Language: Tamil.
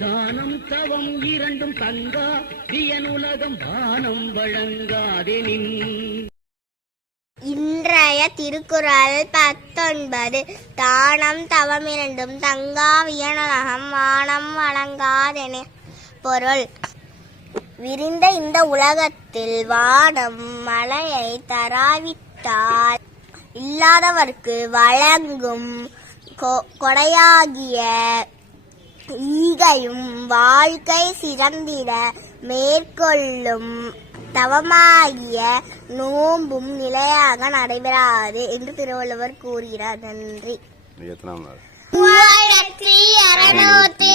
தானம் தவம் இரண்டும் தங்கா வியனுலகம் வானம் வழங்காதெனின். இன்றைய திருக்குறள் 19. தானம் தவம் இரண்டும் தங்கா வியனுலகம் வானம் வழங்காதென. பொருள்: விரிந்த இந்த உலகத்தில் வானம் மழையை தராவிட்டால் இல்லாதவர்க்கு வழங்கும் கொடையாகிய ஈகையும் வாழ்க்கை சிறந்திட மேற்கொள்ளும் தவமாகிய நோன்பும் நிலையாக நடைபெறாது என்று திருவள்ளுவர் கூறுகிறார். நன்றி. 3640